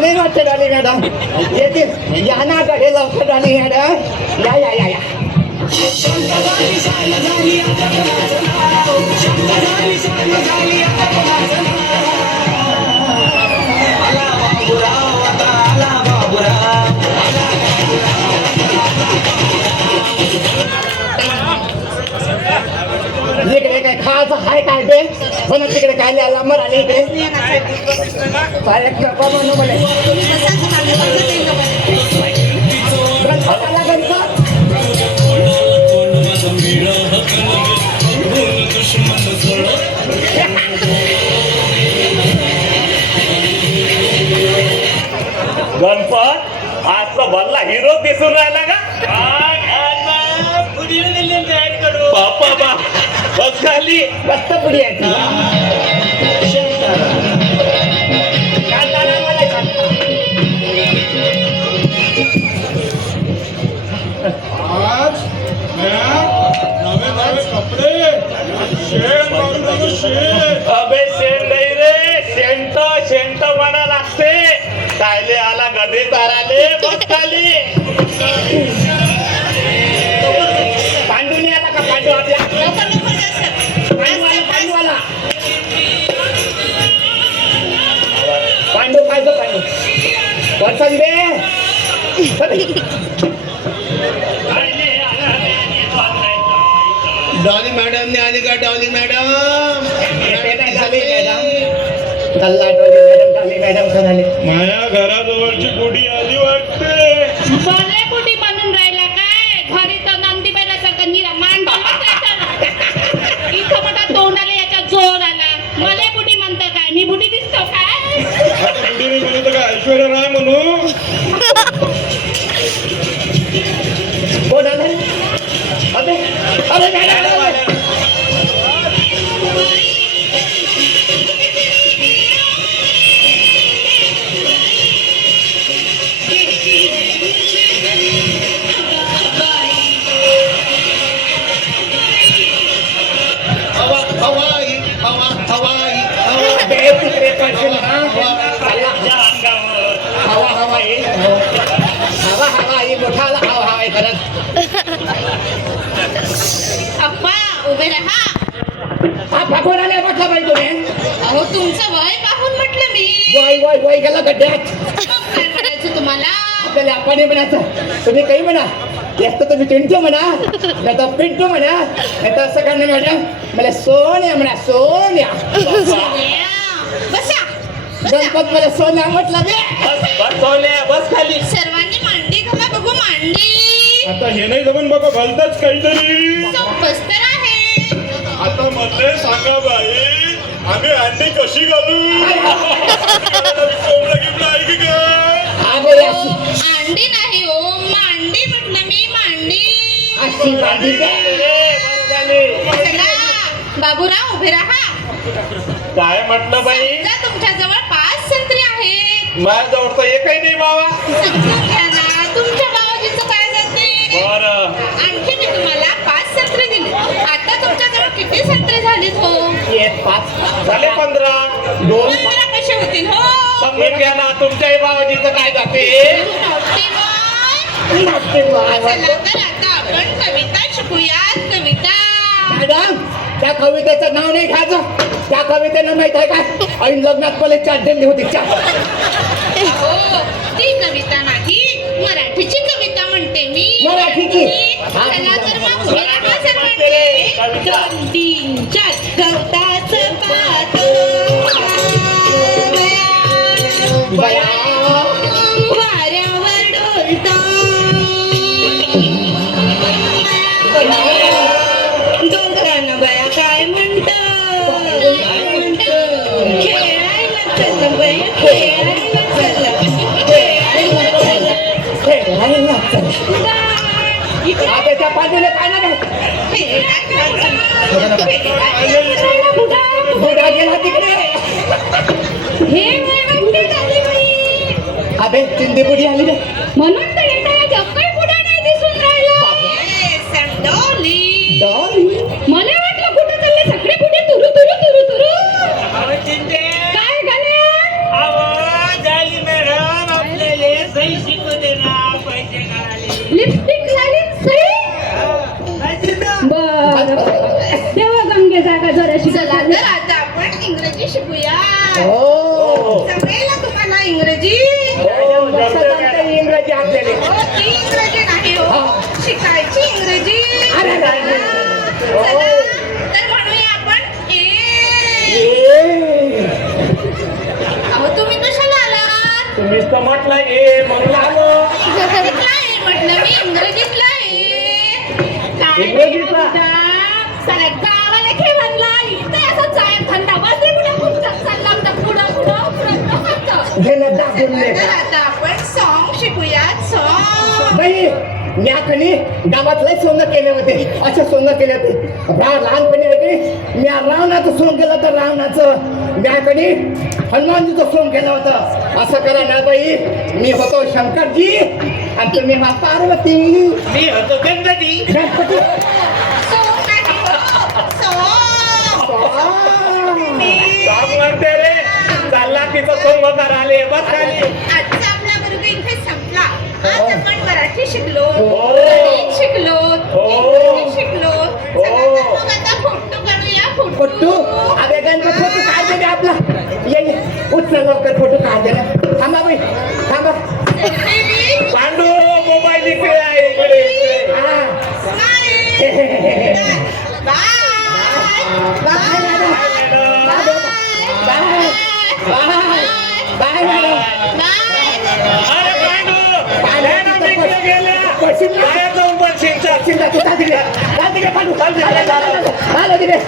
नाही वाटतं Dolly madam येतील या ना कडे लवकर डॉली मॅडम या या या या इकडे काय खायचं हाय काय बे पण तिकडे काय लिहायला मर आले इकडे म्हणून बोले गणपताला गणपत गणपत आज तर भल्ला हिरो दिसून राहिला का बापा बा बस खाली मस्त पुढी आहे आज नवे नवे कपडे शेण मारून शेण अबे शेण नाही रे शेंट शेंट म्हणा लागते कायले आला गडे ताराले बस खाली पांडू नाही आला का पांडू आपला पांडूवाला पांडू काय पांडू वचन दे डॉली मॅडम ने आली का डॉली मॅडम गल्ला डॉली मॅडम झाले माझ्या घराजवळची गुढी आली वाटते भले कुठे म्हणून राहिला काय घरी तर नंदीबाईला सारखं निरा मान इथं मोठा तोंडाला याच्या जोर आला मला बुडी म्हणतं काय मी बुडी दिसतो काय गुढी नाही म्हणत का ऐश्वर्या राय म्हणू कोण आलं अरे अरे मॅडम अप्पा उभे राहा अहो तुमचं वय पाहून म्हटलं मी वय गेलं गड्ड्यात काय म्हणायचं तुम्हाला आपल्याला आपण म्हणायचं तुम्ही काही म्हणा जास्त तुम्ही पिंटू म्हणा नाही तर पिंटू म्हणा नाही तर असं काय मॅडम मला सोन्या म्हणा सोन्या बसा गणपत मला सोन्या म्हटलं बस सोन्या बस खाली सर्वांनी मांडी घाला बघू मांडी आता हे नाही जमून बघा भलतच काहीतरी चौकस तर आहे आता म्हणले सांगा बाई आम्ही अंडी कशी घालू कोंबडा गिबडा आहे की काय अंडी नाही हो मांडी म्हटलं मी मांडी अशी बांधी चला बाबूराव उभे राहा काय म्हटलं बाई समजा तुमच्याजवळ 5 संत्री आहेत माझ्याजवळ तर एकही नाही बाबा समजून घ्या ना तुमच्या बाबाजीचं काय जाते बरं आणखी मी तुम्हाला 5 संत्री दिली आता तुमच्याजवळ किती संत्री झालीत हो एक 5 झाले 15 2 15 कसे होतील हो समजून घ्या ना तुमच्याही बाबाजीचं काय जाते चला तर आता आपण कविता शिकूयात कविता मॅडम त्या कवितेचं नाव नाही घ्यायचं त्या कवितेला माहित आहे काय ऐन लग्नात पहिले 4 दिली होती 4 हो ती कविता नाही मराठीची कविता म्हणते मी मराठीची? चला तर मग उभे राहा सर्वांनी 2 3 4 गवताचं पात बया वाऱ्यावर डोलता डोंगरानं बया काय म्हणत खेळायला चल बया खेळायला चल आता त्या पाठीला काय नाही बुडा गेला तिकडे अबे चिंदी बुडी आली रे म्हणून तर येणाऱ्या जक्कई पुढे नाही दिसून राहिला डॉली मला वाटलं कुठे चालले सगळे कुठे तुरु तुरु तुरु तुरु काय झाले झाली मॅडम तुम्हीच तर म्हटलं ए म्हणून आलो. इंग्रजीतला आहे म्हटलं मी, इंग्रजीतला आहे. काय इंग्रजीतला? साऱ्या गावाला खेळायला इथे असं जायत थंडा बसली पुढे चालला गेलं दाबून लेका. आता आपण सॉन्ग शिकूया सॉन्ग. बाई म्याकणी गावातले सोंग केले होते, असे सोंग केले होते. लहानपणी आहे की म्या रावणाचं सोंग केलं होतं, रावणाचं. म्याकणी हनुमानजीचं सोंग केलं होतं. असं करा ना बाई, मी होतो शंकरजी आणि तुम्ही मा पार्वती. मी होतो गणपती. गणपती सॉन्ग नाही सॉन्ग. सांग म्हणते रे, चालला तिचं सोंग कराले बस खाली. आजचा आपला वर्ग इथे संपला. आज आपण मराठी शिकलो, हो. गणित शिकलो, हो. इंग्रजी शिकलो. हो. चला तर मग आता फोटो काढूया. फोटो अबे गणपती फोटो काढ दे आपला. ये उचल लवकर फोटो काढ दे ना. थांबा बाई थांबा. पांडू मोबाईल इकडे आहे, इकडे इकडे. हा. Bye bye bye madam. अरे पांडू, मॅडम इकडे गेल्या. पडशील ना? बाहेर जाऊन पडशील, चल. चिंता तू चालते का? चालते का पांडू? चालते का? आलो तिथे.